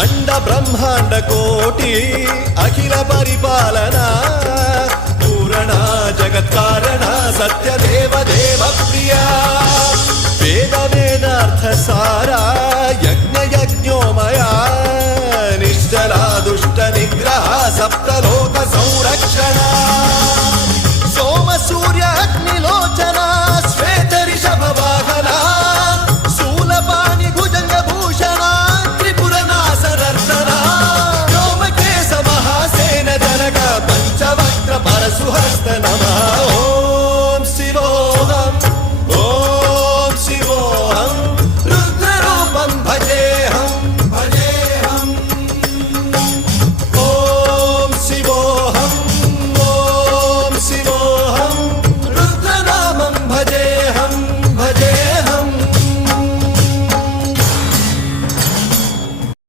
అండ బ్రహ్మాండ కోటి అఖిల పరిపాలన పూరణ జగత్కారణ సత్యదేవ దేవ ప్రియ వేద వేదార్థ సారా యజ్ఞ యజ్ఞోమయ